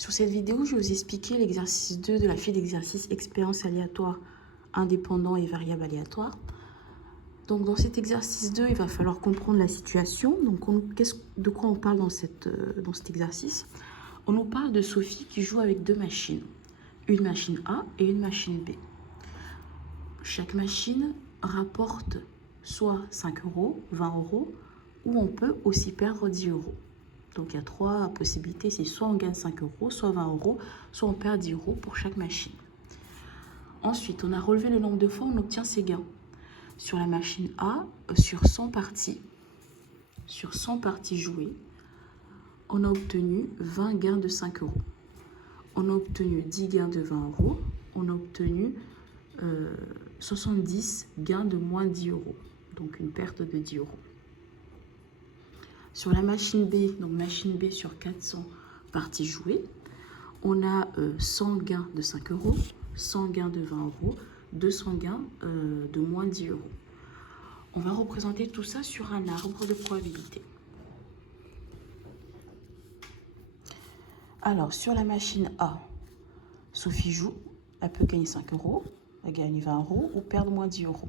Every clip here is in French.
Sur cette vidéo, je vais vous expliquer l'exercice 2 de la fiche d'exercice expérience aléatoire, indépendant et variable aléatoire. Donc dans cet exercice 2, il va falloir comprendre la situation. Donc de quoi on parle dans cet exercice? On nous parle de Sophie qui joue avec deux machines, une machine A et une machine B. Chaque machine rapporte soit 5 euros, 20 euros, ou on peut aussi perdre 10 euros. Donc il y a trois possibilités, c'est soit on gagne 5 euros, soit 20 euros, soit on perd 10 euros pour chaque machine. Ensuite, on a relevé le nombre de fois on obtient ces gains. Sur la machine A, sur 100 parties jouées, on a obtenu 20 gains de 5 euros. On a obtenu 10 gains de 20 euros. On a obtenu 70 gains de moins 10 euros. Donc une perte de 10 euros. Sur la machine B, donc machine B sur 400 parties jouées, on a 100 gains de 5 euros, 100 gains de 20 euros, 200 gains de moins 10 euros. On va représenter tout ça sur un arbre de probabilité. Alors, sur la machine A, Sophie joue, elle peut gagner 5 euros, elle gagne 20 euros ou perdre moins 10 euros.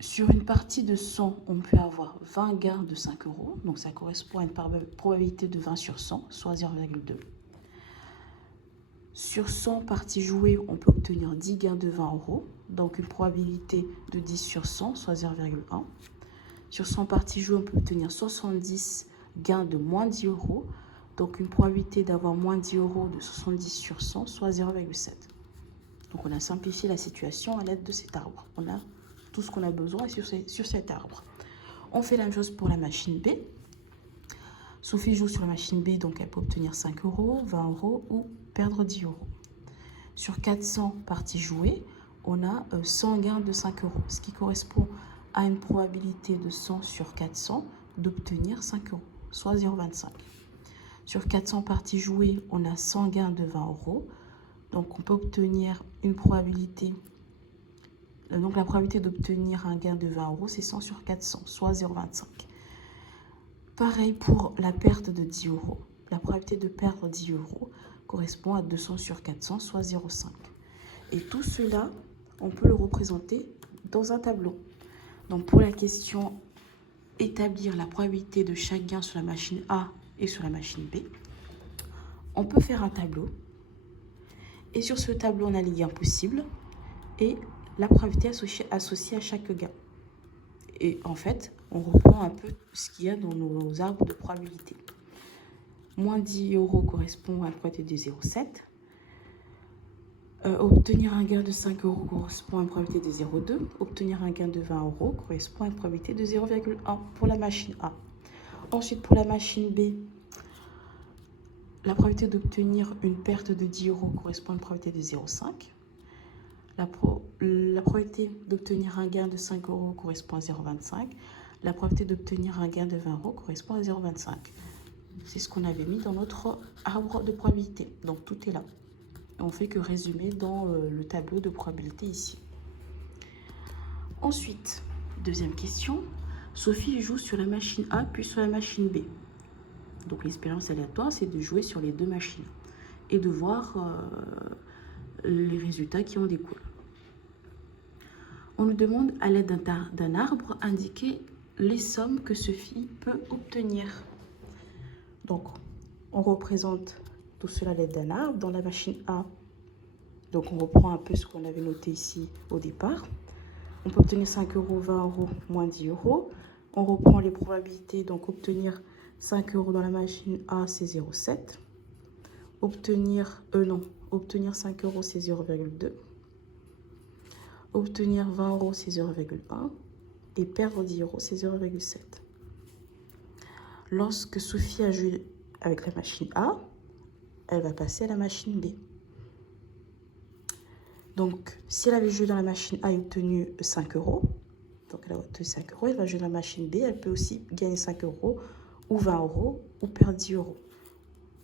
Sur une partie de 100, on peut avoir 20 gains de 5 euros, donc ça correspond à une probabilité de 20 sur 100, soit 0,2. Sur 100 parties jouées, on peut obtenir 10 gains de 20 euros, donc une probabilité de 10 sur 100, soit 0,1. Sur 100 parties jouées, on peut obtenir 70 gains de moins 10 euros, donc une probabilité d'avoir moins 10 euros de 70 sur 100, soit 0,7. Donc on a simplifié la situation à l'aide de cet arbre. On a tout ce qu'on a besoin sur cet arbre. On fait la même chose pour la machine B. Sophie joue sur la machine B, donc elle peut obtenir 5 euros, 20 euros ou perdre 10 euros. Sur 400 parties jouées, on a 100 gains de 5 euros, ce qui correspond à une probabilité de 100 sur 400 d'obtenir 5 euros, soit 0,25. Sur 400 parties jouées, on a 100 gains de 20 euros, donc on peut obtenir une probabilité. Donc la probabilité d'obtenir un gain de 20 euros, c'est 100 sur 400, soit 0,25. Pareil pour la perte de 10 euros. La probabilité de perdre 10 euros correspond à 200 sur 400, soit 0,5. Et tout cela, on peut le représenter dans un tableau. Donc pour la question établir la probabilité de chaque gain sur la machine A et sur la machine B, on peut faire un tableau. Et sur ce tableau, on a les gains possibles et la probabilité associée à chaque gain. Et en fait, on reprend un peu ce qu'il y a dans nos arbres de probabilité. Moins 10 euros correspond à une probabilité de 0,7. Obtenir un gain de 5 euros correspond à une probabilité de 0,2. Obtenir un gain de 20 euros correspond à une probabilité de 0,1 pour la machine A. Ensuite, pour la machine B, la probabilité d'obtenir une perte de 10 euros correspond à une probabilité de 0,5. La probabilité d'obtenir un gain de 5 euros correspond à 0,25. La probabilité d'obtenir un gain de 20 euros correspond à 0,25. C'est ce qu'on avait mis dans notre arbre de probabilité. Donc tout est là. Et on fait que résumer dans le tableau de probabilité ici. Ensuite, deuxième question. Sophie joue sur la machine A puis sur la machine B. Donc l'expérience aléatoire, c'est de jouer sur les deux machines et de voir les résultats qui en découlent. On nous demande à l'aide d'un arbre indiquer les sommes que Sophie peut obtenir. Donc, on représente tout cela à l'aide d'un arbre. Dans la machine A, donc on reprend un peu ce qu'on avait noté ici au départ. On peut obtenir 5 euros, 20 euros, moins 10 euros. On reprend les probabilités. Donc, obtenir 5 euros dans la machine A, c'est 0,7. Obtenir 5 euros, c'est 0,2. Obtenir 20 euros, c'est 0,1. Et perdre 10 euros, c'est 0,7. Lorsque Sophie a joué avec la machine A, elle va passer à la machine B. Donc, si elle avait joué dans la machine A et obtenu 5 euros, donc elle a obtenu 5 euros, elle va jouer dans la machine B, elle peut aussi gagner 5 euros, ou 20 euros, ou perdre 10 euros.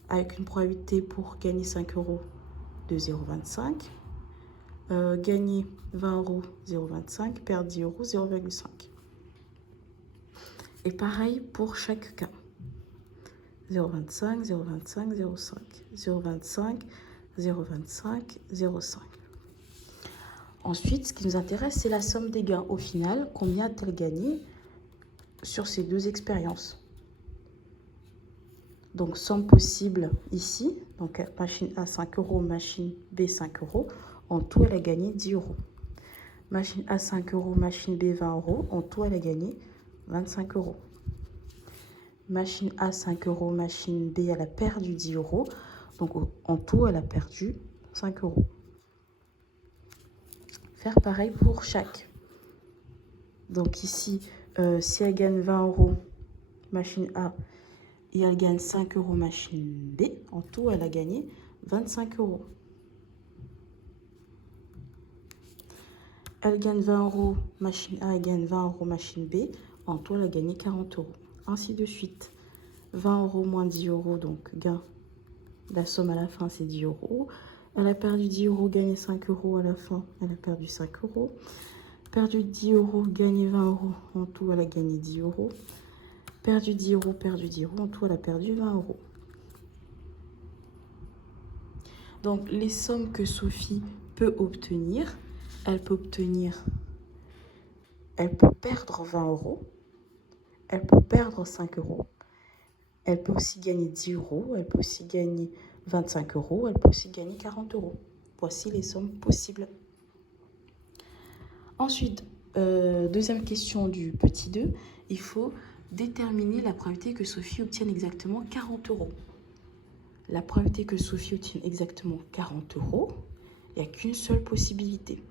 Avec une probabilité pour gagner 5 euros de 0,25. Gagner 20 euros, 0,25, perdre 10 euros, 0,5. Et pareil pour chaque cas. 0,25, 0,25, 0,5. 0,25, 0,25, 0,5. Ensuite, ce qui nous intéresse, c'est la somme des gains. Au final, combien a-t-elle gagné sur ces deux expériences? Donc, somme possible ici. Donc, machine A 5 euros, machine B 5 euros. En tout, elle a gagné 10 euros. Machine A 5 euros, machine B 20 euros. En tout, elle a gagné 25 euros. Machine A 5 euros, machine B, elle a perdu 10 euros. Donc, en tout, elle a perdu 5 euros. Faire pareil pour chaque. Donc, ici, si elle gagne 20 euros, machine A, et elle gagne 5 euros, machine B, en tout, elle a gagné 25 euros. Elle gagne 20 euros, machine A, elle gagne 20 euros, machine B, en tout, elle a gagné 40 euros. Ainsi de suite. 20 euros moins 10 euros, donc gain. La somme à la fin, c'est 10 euros. Elle a perdu 10 euros, gagné 5 euros à la fin. Elle a perdu 5 euros. Perdu 10 euros, gagné 20 euros. En tout, elle a gagné 10 euros. Perdu 10 euros, perdu 10 euros. En tout, elle a perdu 20 euros. Donc, les sommes que Sophie peut obtenir, elle peut perdre 20 euros. Elle peut perdre 5 euros. Elle peut aussi gagner 10 euros. Elle peut aussi gagner 25 euros. Elle peut aussi gagner 40 euros. Voici les sommes possibles. Ensuite, deuxième question du petit 2, il faut déterminer la probabilité que Sophie obtienne exactement 40 euros. La probabilité que Sophie obtienne exactement 40 euros, il n'y a qu'une seule possibilité.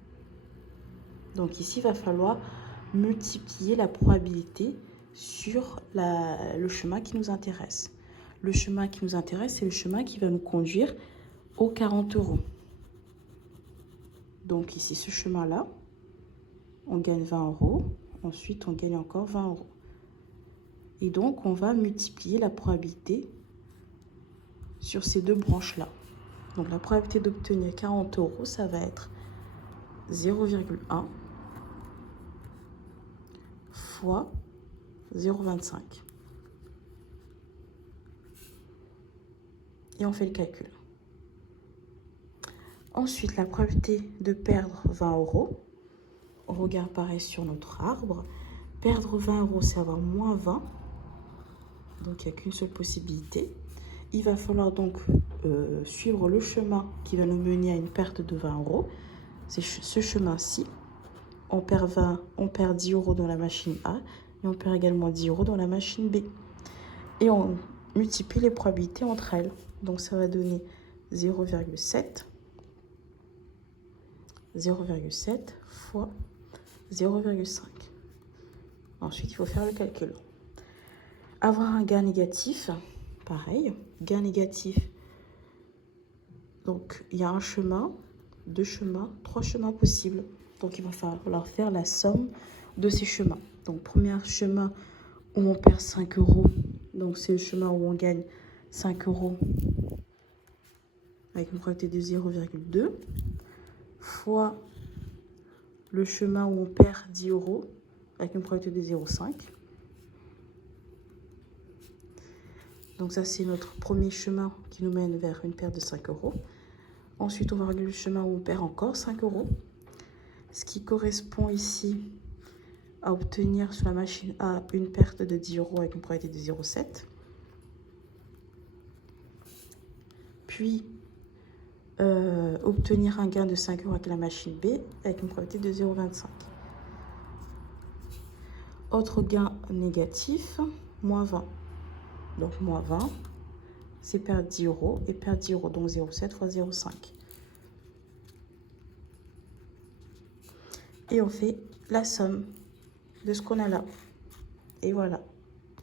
Donc ici, il va falloir multiplier la probabilité sur le chemin qui nous intéresse. Le chemin qui nous intéresse, c'est le chemin qui va nous conduire aux 40 euros. Donc ici, ce chemin-là, on gagne 20 euros. Ensuite, on gagne encore 20 euros. Et donc, on va multiplier la probabilité sur ces deux branches-là. Donc, la probabilité d'obtenir 40 euros, ça va être 0,1 fois 0,25. Et on fait le calcul. Ensuite, la probabilité de perdre 20 euros. On regarde pareil sur notre arbre. Perdre 20 euros, c'est avoir moins 20. Donc, il n'y a qu'une seule possibilité. Il va falloir donc suivre le chemin qui va nous mener à une perte de 20 euros. C'est ce chemin-ci. On perd 10 euros dans la machine A et on perd également 10 euros dans la machine B. Et on multiplie les probabilités entre elles. Donc, ça va donner 0,7 fois 0,5. Ensuite, il faut faire le calcul. Avoir un gain négatif, pareil, gain négatif. Donc, il y a un chemin, 2 chemins, 3 chemins possibles. Donc, il va falloir faire la somme de ces chemins. Donc, premier chemin où on perd 5 euros. Donc, c'est le chemin où on gagne 5 euros avec une probabilité de 0,2 fois le chemin où on perd 10 euros avec une probabilité de 0,5. Donc ça, c'est notre premier chemin qui nous mène vers une perte de 5 euros. Ensuite, on va regarder le chemin où on perd encore 5 euros. Ce qui correspond ici à obtenir sur la machine A une perte de 10 euros avec une probabilité de 0,7. Puis, obtenir un gain de 5 euros avec la machine B avec une probabilité de 0,25. Autre gain négatif, moins 20. Donc, moins 20, c'est perdre 10 euros et perdre 10 euros, donc 0,7 fois 0,5. Et on fait la somme de ce qu'on a là. Et voilà.